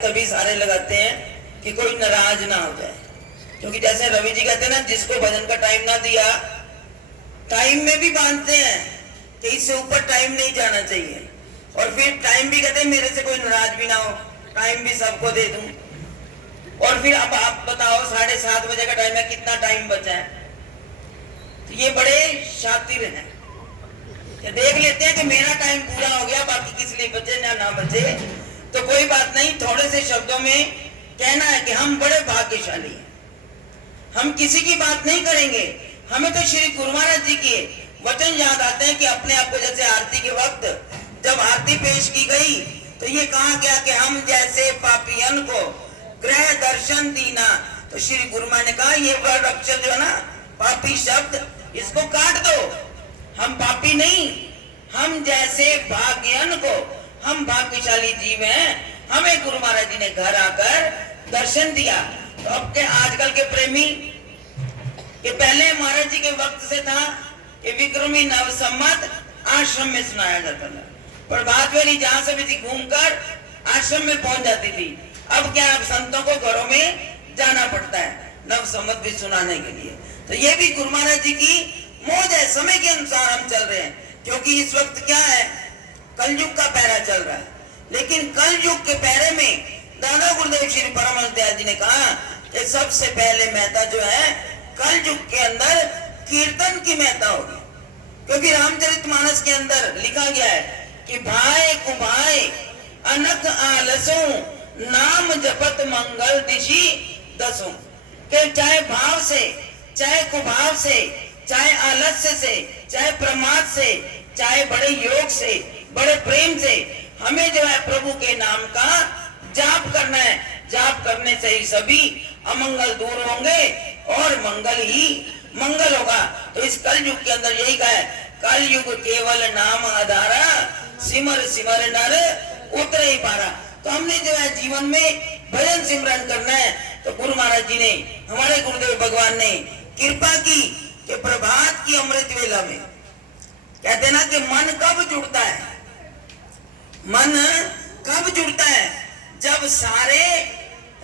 तभी सारे लगाते हैं कि कोई नाराज ना हो जाए, क्योंकि जैसे रवि जी कहते हैं ना, जिसको भजन का टाइम ना दिया, टाइम में भी बांधते हैं कि इससे ऊपर टाइम नहीं जाना चाहिए। और फिर टाइम भी कहते हैं मेरे से कोई नाराज भी ना हो, टाइम भी सबको दे दूं। और फिर अब आप बताओ 7:30 बजे का टाइम है, कितना टाइम बचा है? तो ये बड़े शातिर हैं, देख लेते हैं कि मेरा टाइम पूरा हो गया, बाकी किस लिए बचे ना बचे तो कोई बात नहीं। थोड़े से शब्दों में कहना है कि हम बड़े भाग्यशाली हैं, हम किसी की बात नहीं करेंगे। हमें तो श्री गुरु महाराज जी के वचन याद आते हैं कि अपने आप को, जैसे आरती के वक्त जब आरती पेश की गई तो ये कहा गया कि हम जैसे पापियन को ग्रह दर्शन दीना, तो श्री गुरु महाराज ने कहा ये वर्ड अक्षर जो है ना, पापी शब्द, इसको काट दो। हम पापी नहीं, हम जैसे भाग्यन को, हम भाग्यशाली जीव हैं, हमें गुरु महाराज जी ने घर आकर दर्शन दिया। तो अब के आजकल के प्रेमी कि पहले महाराज जी के वक्त से था कि विक्रमी नव संवत आश्रम में सुनाया जाता था, प्रभात फेरी जहां से भी घूमकर आश्रम में पहुंच जाती थी। अब क्या, अब संतों को घरों में जाना पड़ता है नव संवत भी सुनाने के लिए। तो ये भी गुरु महाराज जी की मौज है, समय के अनुसार हम चल रहे हैं। क्योंकि इस वक्त क्या है, कलयुग का पहरा चल रहा है, लेकिन कलयुग के पहरे में दादा गुरुदेव श्री परमहंस दयाल जी ने कहा कि सबसे पहले महत्ता जो है कलयुग के अंदर कीर्तन की महत्ता होगी। क्योंकि रामचरितमानस के अंदर लिखा गया है कि भाई कुभाई अनक आलसों नाम जपत मंगल दिशि दसों, के चाहे भाव से, चाहे कुभाव से, चाहे आलस्य से, चाहे प्रमाद से, चाहे बड़े योग से, बड़े प्रेम से हमें जो है प्रभु के नाम का जाप करना है। जाप करने से ही सभी अमंगल दूर होंगे और मंगल ही मंगल होगा। तो इस कल युग के अंदर यही कहा है, कल युग केवल नाम आधारा, सिमर सिमर नर उतरे ही पारा। तो हमने जो है जीवन में भजन सिमरन करना है। तो गुरु महाराज जी ने, हमारे गुरुदेव भगवान ने कृपा की कि प्रभात की अमृत वेला में कहते ना कि मन कब जुड़ता है, मन कब जुड़ता है? जब सारे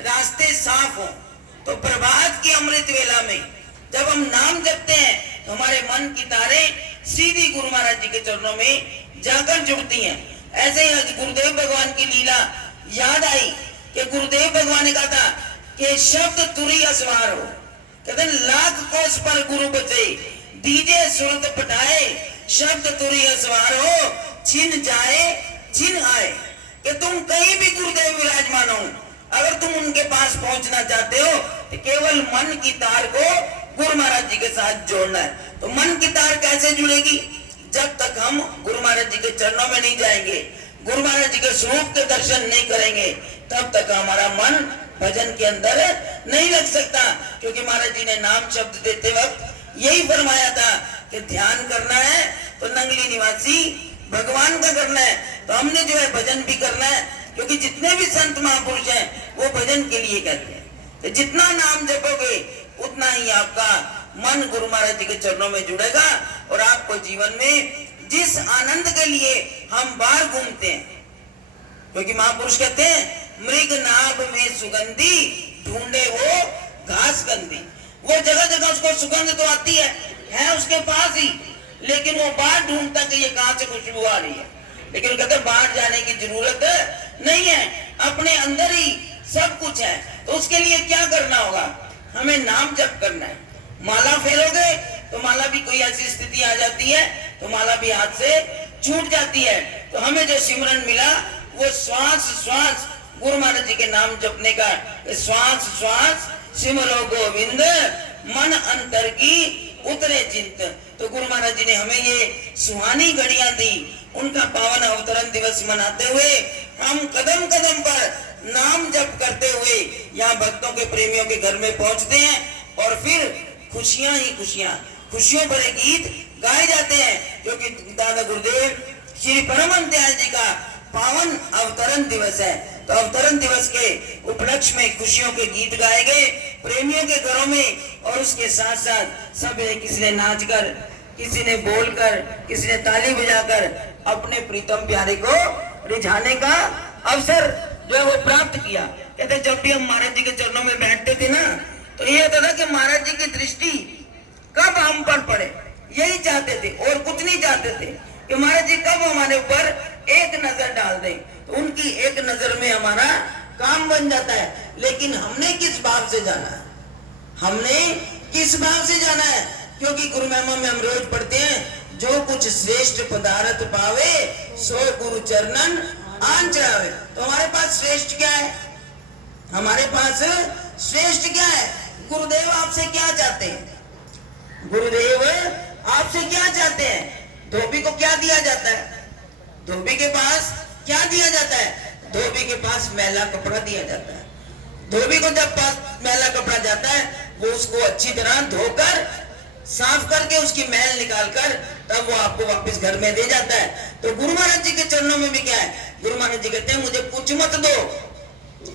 रास्ते साफ हो। तो प्रभात की अमृत वेला में जब हम नाम जपते हैं तो हमारे मन की तारें सीधी गुरु महाराज जी के चरणों में जाकर जुड़ती हैं। ऐसे ही आज गुरुदेव भगवान की लीला याद आई कि गुरुदेव भगवान ने कहा था कि शब्द तुरी असवार हो, कहते लाख कोस पर गुरु बचे, दीजे सुरत पटाए, शब्द तुरी असवार हो, छिन जाए छिन आए। कि तुम कहीं भी गुरुदेव विराजमान हो, अगर तुम उनके पास पहुंचना चाहते हो तो केवल मन की तार को गुरु महाराज जी के साथ जोड़ना है। तो मन की तार कैसे जुड़ेगी? जब तक हम गुरु महाराज जी के चरणों में नहीं जाएंगे, गुरु महाराज जी के स्वरूप के दर्शन नहीं करेंगे, तब तक हमारा मन भजन के अंदर नहीं लग सकता। क्योंकि महाराज जी ने नाम शब्द देते वक्त यही फरमाया था कि ध्यान करना है तो नंगली निवासी भगवान का करना है। तो हमने जो है भजन भी करना है, क्योंकि जितने भी संत महापुरुष हैं वो भजन के लिए कहते हैं। तो जितना नाम जपोगे उतना ही आपका मन गुरु महाराज जी के चरणों में जुड़ेगा और आपको जीवन में जिस आनंद के लिए हम बाहर घूमते हैं, क्योंकि महापुरुष कहते हैं मृग नाभ में सुगंधी ढूंढे वो घास गंदी। वो जगह जगह उसको सुगंध तो आती है उसके पास ही, लेकिन वो बाहर ढूंढता कि ये कहां से खुशबू आ रही है। लेकिन कहते बाहर जाने की जरूरत नहीं है, अपने अंदर ही सब कुछ है। तो उसके लिए क्या करना होगा? हमें नाम जप करना है। माला फेरोगे तो माला भी कोई ऐसी स्थिति आ जाती है तो माला भी हाथ से छूट जाती है। तो हमें जो सिमरन मिला वो श्वास श्वास गुरु महाराज जी के नाम जपने का, श्वास श्वास सिमरो गोविंद मन अंतर की उतरे चिंत। तो गुरु महाराज जी ने हमें ये सुहानी घड़ियां दी। उनका पावन अवतरण दिवस मनाते हुए हम कदम कदम पर नाम जप करते हुए यहाँ भक्तों के, प्रेमियों के घर में पहुंचते हैं और फिर खुशियां ही खुशियां, खुशियों भरे गीत गाए जाते हैं। क्योंकि दादा गुरुदेव श्री परमहंस दयाल जी का पावन अवतरण दिवस है। तो अवतरण दिवस के उपलक्ष्य में खुशियों के गीत गाए गए प्रेमियों के घरों में। और उसके साथ साथ सब, किसी ने नाच कर, किसी ने बोलकर, किसी ने ताली बजाकर अपने प्रीतम प्यारे को रिझाने का अवसर जो है वो प्राप्त किया। कहते जब भी हम महाराज जी के चरणों में बैठते थे ना, तो ये होता था कि महाराज जी की दृष्टि कब हम पर पड़े, यही चाहते थे और कुछ नहीं चाहते थे कि महाराज जी कब हमारे ऊपर एक नजर डाल दें। तो उनकी एक नजर में हमारा काम बन जाता है। लेकिन हमने किस भाव से जाना है, हमने किस भाव से जाना है? क्योंकि गुरु महिमा में हम रोज पढ़ते हैं, जो कुछ श्रेष्ठ पदार्थ पावे सो गुरु चरणन आन चढ़ावे। तो हमारे पास श्रेष्ठ क्या है? हमारे पास श्रेष्ठ क्या है? गुरुदेव आपसे क्या चाहते हैं? गुरुदेव आपसे क्या चाहते हैं? धोबी को क्या दिया जाता है? धोबी के पास क्या दिया जाता है? धोबी के पास मैला कपड़ा दिया जाता है। धोबी को जब पास मैला कपड़ा जाता है, वो उसको अच्छी तरह धोकर साफ करके उसकी मैल निकालकर तब वो आपको वापस घर में दे जाता है। तो गुरु महाराज जी के चरणों में भी क्या है? गुरु महाराज जी कहते हैं मुझे कुछ मत दो,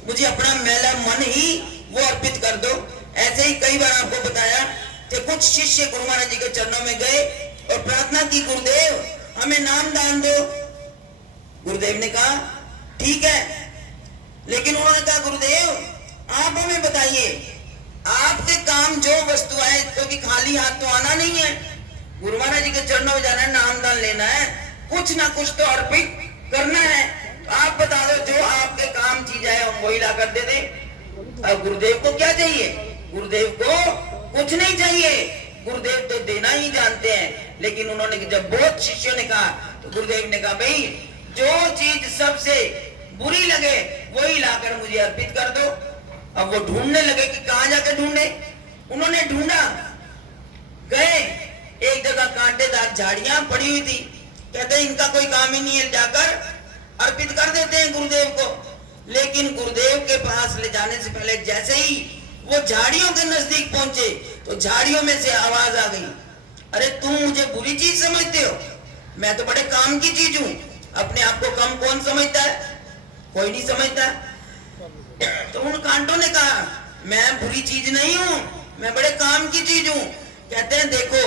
मुझे अपना मैला मन ही वो अर्पित कर दो। ऐसे ही कई बार आपको बताया कि कुछ शिष्य गुरु महाराज जी के चरणों में गए और प्रार्थना की, गुरुदेव हमें नाम दान दो। गुरुदेव ने कहा ठीक है, लेकिन उन्होंने कहा गुरुदेव आप हमें बताइए आपके काम जो वस्तु है, क्योंकि खाली हाथ तो आना नहीं है, गुरु महाराज जी के चरणों में जाना है, नाम दान लेना है, कुछ ना कुछ तो अर्पित करना है। तो आप बता दो जो आपके काम चीज है हम वही ला कर दे दें। अब गुरुदेव को क्या चाहिए? गुरुदेव को कुछ नहीं चाहिए, गुरुदेव तो देना ही जानते हैं। लेकिन उन्होंने जब बहुत शिष्यों ने कहा तो गुरुदेव ने कहा भाई जो चीज सबसे बुरी लगे वही लाकर मुझे अर्पित कर दो। अब वो ढूंढने लगे कि कहां जाकर ढूंढे। उन्होंने ढूंढा, गए एक जगह कांटेदार झाड़ियां पड़ी हुई थी, कहते इनका कोई काम ही नहीं है, जाकर अर्पित कर देते हैं गुरुदेव को। लेकिन गुरुदेव के पास ले जाने से पहले जैसे ही वो झाड़ियों के नजदीक पहुंचे तो झाड़ियों में से आवाज आ गई, अरे तुम मुझे बुरी चीज समझते हो, मैं तो बड़े काम की चीज हूं। अपने आप को कम कौन समझता है? कोई नहीं समझता। तो उन कांटों ने कहा मैं बुरी चीज नहीं हूं, मैं बड़े काम की चीज हूं। कहते हैं देखो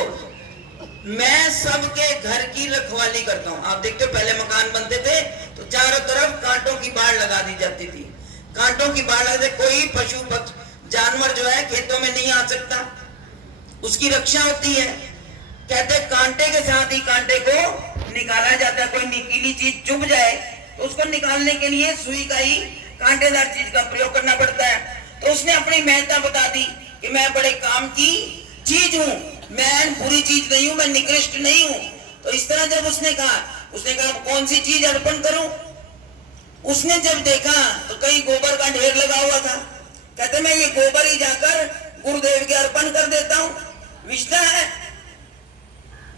मैं सबके घर की रखवाली करता हूं। आप देखते हो पहले मकान बनते थे तो चारों तरफ कांटों की बाड़ लगा दी जाती थी। कांटों की बाड़ लगा, कोई पशु पक्षी जानवर जो है खेतों में नहीं आ सकता, उसकी रक्षा होती है। कहते कांटे के साथ ही कांटे को निकाला जाता है। कोई नुकीली चीज चुभ जाए तो उसको निकालने के लिए सुई का ही कांटेदार चीज का प्रयोग करना पड़ता है। तो उसने अपनी महत्ता बता दी कि मैं बड़े काम की चीज हूं, मैं बुरी चीज नहीं हूं, मैं निकृष्ट नहीं हूं। तो इस तरह जब उसने कहा कौन सी चीज अर्पण करूं। उसने जब देखा तो कहीं गोबर का ढेर लगा हुआ था। कहते मैं ये गोबर ही जाकर गुरुदेव के अर्पण कर देता हूं, विष्ठा है।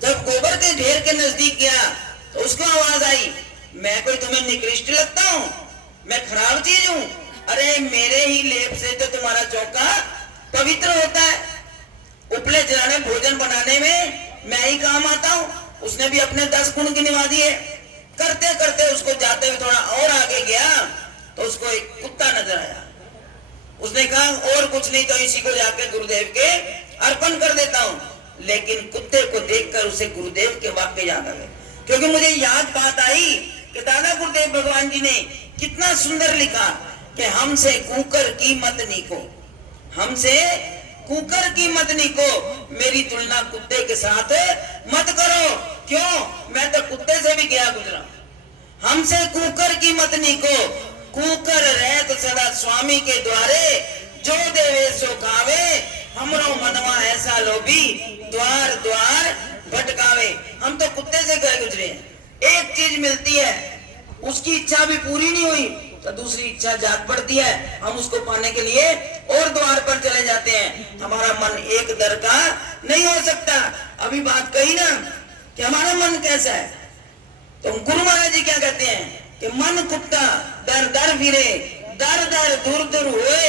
जब गोबर के ढेर के नजदीक गया तो उसको आवाज आई, मैं कोई तुम्हें निकृष्ट लगता हूं, मैं खराब चीज हूं? अरे मेरे ही लेप से तो तुम्हारा चौका पवित्र होता है, उपले जलाने भोजन बनाने में मैं ही काम आता हूं। उसने भी अपने 10 गुण गिनवा दिए। करते करते उसको जाते हुए थोड़ा और आगे गया तो उसको एक कुत्ता नजर आया। उसने कहा और कुछ नहीं तो इसी को जाकर गुरुदेव के अर्पण कर देता हूं। लेकिन कुत्ते को देखकर उसे गुरुदेव के वाक्य याद आ गए, क्योंकि मुझे याद बात आई कि दादा गुरुदेव भगवान जी ने कितना सुंदर लिखा कि हमसे कुकर की मत नीको, हमसे कुकर की मत नीको, मेरी तुलना कुत्ते के साथ मत करो। क्यों? मैं तो कुत्ते से भी गया गुजरा। हमसे कुकर की मत नीको, कुकर रहे तो सदा स्वामी के द्वारे, जो देवे सो खावे, हमरो मनवा ऐसा लोभी, द्वार द्वार भटकावे। हम तो कुत्ते से गए गुजरे हैं, एक चीज मिलती है उसकी इच्छा भी पूरी नहीं हुई तो दूसरी इच्छा जाग पड़ती है, हम उसको पाने के लिए और द्वार पर चले जाते हैं। हमारा मन एक दर का नहीं हो सकता। अभी बात कही ना कि हमारा मन कैसा है, तो गुरु महाराज जी क्या कहते हैं कि मन कुत्ता दर दर फिरे, दर दर दूर दूर हुए,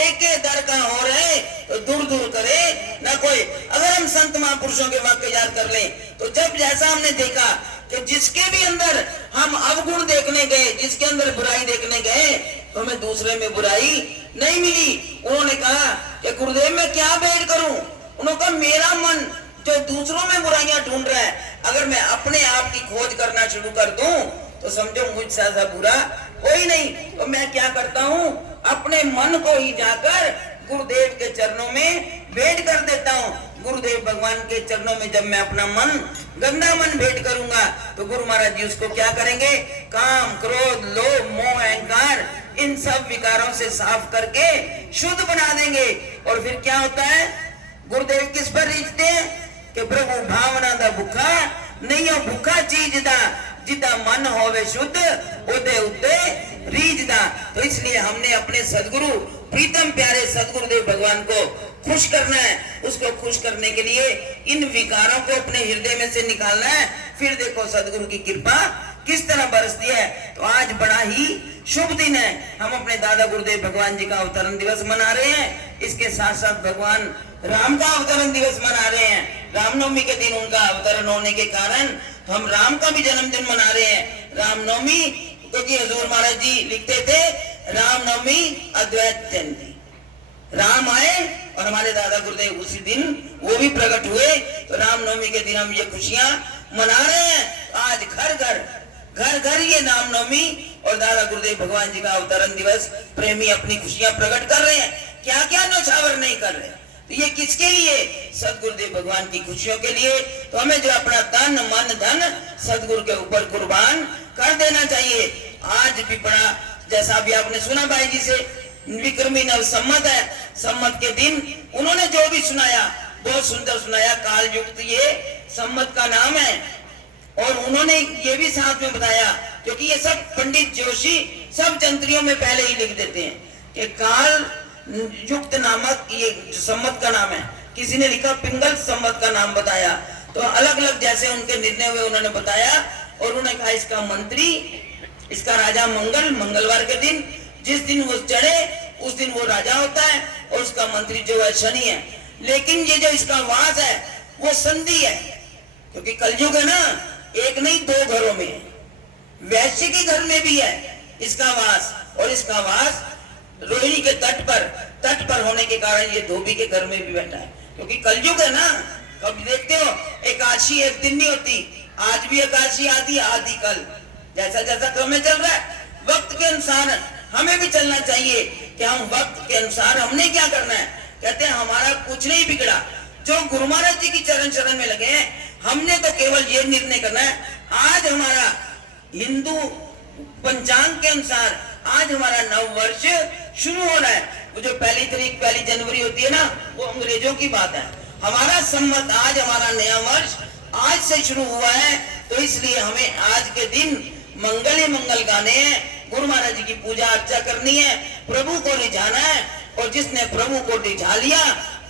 एक दर का हो रहे तो दूर दूर करे ना कोई। अगर हम संत महापुरुषों के वाक्य याद कर लें तो जब जैसा हमने देखा कि जिसके भी अंदर हम अवगुण देखने गए, जिसके अंदर बुराई देखने गए तो हमें दूसरे में बुराई नहीं मिली। उन्होंने कहा कि गुरुदेव मैं क्या भेद करूं? उन्होंने कहा मेरा मन जो दूसरों में बुराइयां ढूंढ रहा है, अगर मैं अपने आप की खोज करना शुरू कर दूं तो समझो मुझसे ज्यादा बुरा हो ही नहीं, तो मैं क्या करता हूँ, अपने मन को ही जाकर गुरुदेव के चरणों में भेंट कर देता हूँ। गुरुदेव भगवान के चरणों में जब मैं अपना मन, गंदा मन भेंट करूंगा, तो गुरु महाराज जी उसको क्या करेंगे, काम, क्रोध, लोभ, मोह, अहंकार, इन सब विकारों से साफ करके शुद्ध बना देंगे। और फिर क्या होता है, गुरुदेव किस पर रीझते हैं कि प्रभु भावना दा भूखा नहीं हो, भूखा चीज दा जिदा मन होवे शुद्ध ओदे उते रीझदा। तो इसलिए हमने अपने सदगुरु, प्रीतम प्यारे सदगुरुदेव भगवान को खुश करना है। उसको खुश करने के लिए इन विकारों को अपने हृदय में से निकालना है। फिर देखो सदगुरु की कृपा किस तरह बरसती है। तो आज बड़ा ही शुभ दिन है, हम अपने दादा गुरुदेव भगवान जी का अवतरण दिवस मना रहे हैं। इसके साथ साथ भगवान राम का अवतरण दिवस मना रहे हैं। रामनवमी के दिन उनका अवतरण होने के कारण तो हम राम का भी जन्मदिन मना रहे हैं। रामनवमी क्योंकि हजूर महाराज जी लिखते थे, रामनवमी अद्वैत जयंती, राम आए और हमारे दादा गुरुदेव उसी दिन वो भी प्रकट हुए। तो रामनवमी के दिन हम ये खुशियां मना रहे हैं। आज घर घर ये रामनवमी और दादा गुरुदेव भगवान जी का अवतरण दिवस प्रेमी अपनी खुशियां प्रकट कर रहे हैं। क्या क्या न्यौछावर नहीं कर रहे। तो ये किसके लिए, सदगुरुदेव भगवान की खुशियों के लिए। तो हमें जो अपना तन मन धन सदगुरु के ऊपर कुर्बान कर देना चाहिए। आज भी बड़ा, जैसा भी आपने सुना भाई जी से, विक्रमी नव सम्मत है, सम्मत के दिन उन्होंने जो भी सुनाया बहुत सुंदर सुनाया। काल युक्त ये सम्मत का नाम है। और उन्होंने ये भी साथ में बताया, क्योंकि ये सब पंडित जोशी सब जंत्रियों में पहले ही लिख देते हैं कि काल युक्त नामक ये सम्मत का नाम है। किसी ने लिखा पिंगल सम्मत का नाम बताया। तो अलग अलग जैसे उनके निर्णय हुए उन्होंने बताया। और उन्होंने कहा इसका मंत्री, इसका राजा मंगलवार के दिन, जिस दिन वो चढ़े उस दिन वो राजा होता है और उसका मंत्री जो है शनि है। लेकिन ये जो इसका वास है वो संधि है, क्योंकि कलयुग है ना, एक नहीं दो घरों में, वैश्य के घर में भी है इसका वास। और इसका वास रोहिणी के तट पर होने के कारण ये धोबी के घर में भी बैठा है, क्योंकि कलयुग है ना। कभी देखते हो एकादशी एक दिन नहीं होती, आज भी एकादशी आती आदि कल, जैसा जैसा क्रम चल रहा है वक्त के अनुसार हमें भी चलना चाहिए कि हम वक्त के अनुसार हमने क्या करना है। कहते हैं हमारा कुछ नहीं बिगड़ा, जो गुरु महाराज जी की चरण शरण में लगे हैं, हमने तो केवल ये निर्णय करना है। आज हमारा हिंदू पंचांग के अनुसार आज हमारा नव वर्ष शुरू हो रहा है। वो जो पहली तारीख 1 जनवरी होती है ना, वो अंग्रेजों की बात है। हमारा सम्मत आज, हमारा नया वर्ष आज से शुरू हुआ है। तो इसलिए हमें आज के दिन मंगल ही मंगल गाने हैं, गुरु महाराज जी की पूजा अर्चा करनी है, प्रभु को रिझाना है। और जिसने प्रभु को रिझा लिया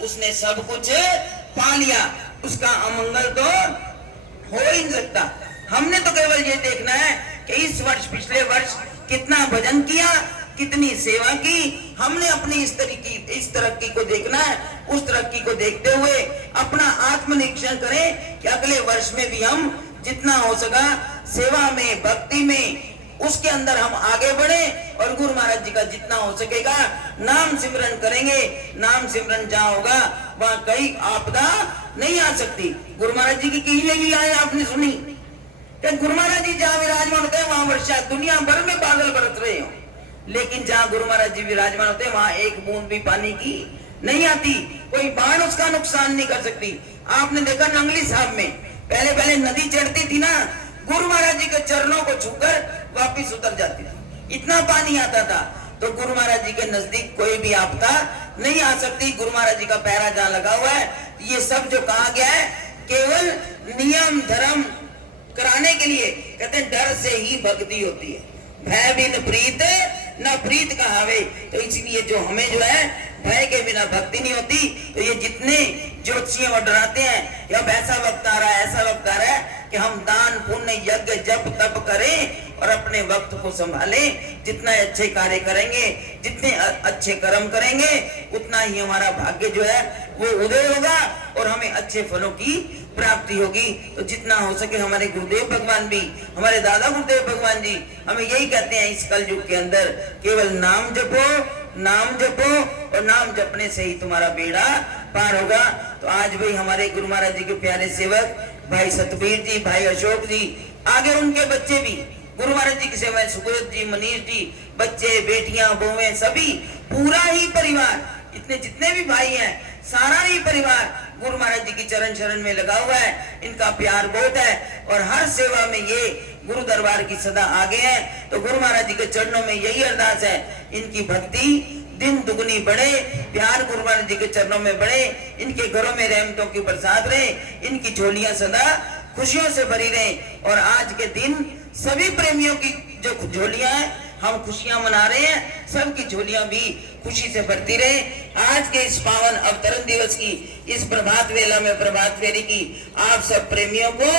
उसने सब कुछ पा लिया, उसका अमंगल तो हो ही नहीं सकता। हमने तो केवल ये देखना है कि इस वर्ष पिछले वर्ष कितना भजन किया, कितनी सेवा की। हमने अपनी इस तरक्की को देखना है। उस तरक्की को देखते हुए अपना आत्मनिरीक्षण करें कि अगले वर्ष में भी हम जितना हो सका सेवा में, भक्ति में, उसके अंदर हम आगे बढ़े। और गुरु महाराज जी का जितना हो सकेगा नाम सिमरन करेंगे। नाम सिमरन जहाँ होगा वहाँ कई आपदा नहीं आ सकती। गुरु महाराज जी की कई लीलाएं आपने सुनी, गुरु महाराज जी जहाँ विराजमान होते हैं वहां वर्षा दुनिया भर में बादल बरस रहे हो, लेकिन जहाँ गुरु महाराज जी विराजमान होते हैं वहां एक बूंद भी पानी की नहीं आती। कोई बाढ़ उसका नुकसान नहीं कर सकती। आपने देखा नंगली साहब में पहले नदी चढ़ती थी ना, गुरु महाराज जी के चरणों को छूकर वापिस उतर जाती थी, इतना पानी आता था। तो गुरु महाराज जी के नजदीक कोई भी आपदा नहीं आ सकती। गुरु महाराज जी का पैरा जहाँ लगा हुआ है, ये सब जो कहा गया है केवल नियम धर्म कराने के लिए। कहते हैं डर से ही भक्ति होती है, भय बिन प्रीत न प्रीत कहावे। तो इसलिए जो हमें जो है भय के बिना भक्ति नहीं होती। तो ये जितने ज्योतिषी और डराते हैं कि अब ऐसा वक्त आ रहा है, ऐसा वक्त आ रहा है कि हम दान पुण्य यज्ञ जप तप करें और अपने वक्त को संभालें। जितना अच्छे कार्य करेंगे, जितने अच्छे कर्म करेंगे, उतना ही हमारा भाग्य जो है वो उदय होगा और हमें अच्छे फलों की प्राप्ति होगी। तो जितना हो सके हमारे गुरुदेव भगवान भी, हमारे दादा गुरुदेव भगवान जी हमें यही कहते हैं, इस कल युग के अंदर केवल नाम जपो, नाम जपो और नाम जपने से ही तुम्हारा बेड़ा पार होगा। तो आज भाई हमारे गुरु महाराज जी के प्यारे सेवक भाई सतबीर जी, भाई अशोक जी, आगे उनके बच्चे भी गुरु महाराज जी की सेवा है। सुब्रत जी, मनीष जी, बच्चे, बेटियां, बहुएं, सभी पूरा ही परिवार, इतने जितने भी भाई हैं, सारा ही परिवार गुरु महाराज जी की चरण शरण में लगा हुआ है। इनका प्यार बहुत है और हर सेवा में ये गुरु दरबार की सदा आगे है। तो गुरु महाराज जी के चरणों में यही अरदास है, इनकी भक्ति दिन दुगनी बढ़े, प्यार गुरु महाराज जी के चरणों में बढ़े, इनके घरों में रहमतों की बरसात रहे, इनकी झोलियां सदा खुशियों से भरी रहे। और आज के दिन सभी प्रेमियों की जो झोलियां हैं, हम खुशियां मना रहे हैं, सबकी झोलियां भी खुशी से भरती रहे। आज के इस पावन अवतरण दिवस की इस प्रभात वेला में प्रभात फेरी की आप सब प्रेमियों को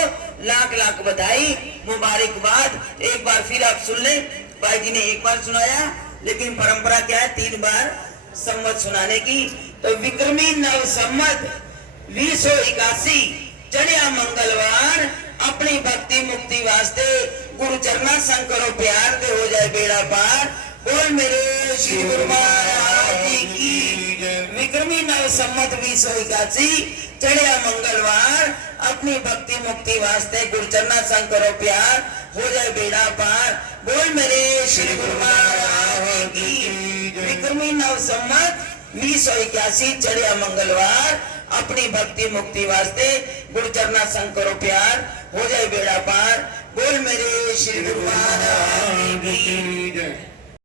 लाख लाख बधाई, मुबारकबाद। एक बार फिर आप सुन लें, भाई जी ने एक बार सुनाया, लेकिन परंपरा क्या है 3 बार संवत सुनाने की। तो विक्रमी नव संवत 2081 चढ़िया मंगलवार, अपनी भक्ति मुक्ति वास्ते गुरु चरना संग करो प्यार दे हो जाए बेड़ा पार। बोल मेरे श्री गुरु महाराज जी की। विक्रमी नव संवत 2081 चढ़िया मंगलवार, अपनी भक्ति मुक्ति वास्ते गुरु चरना संग करो प्यार हो जाए बेड़ा पार। बोल मेरे श्री गुरु महाराज की। विक्रमी नव संवत 2081 चढ़िया मंगलवार, अपनी भक्ति मुक्ति वास्ते गुरु चरना संग करो प्यार हो जाए बेड़ा पार। बोल मेरे श्री गुरु महाराज की।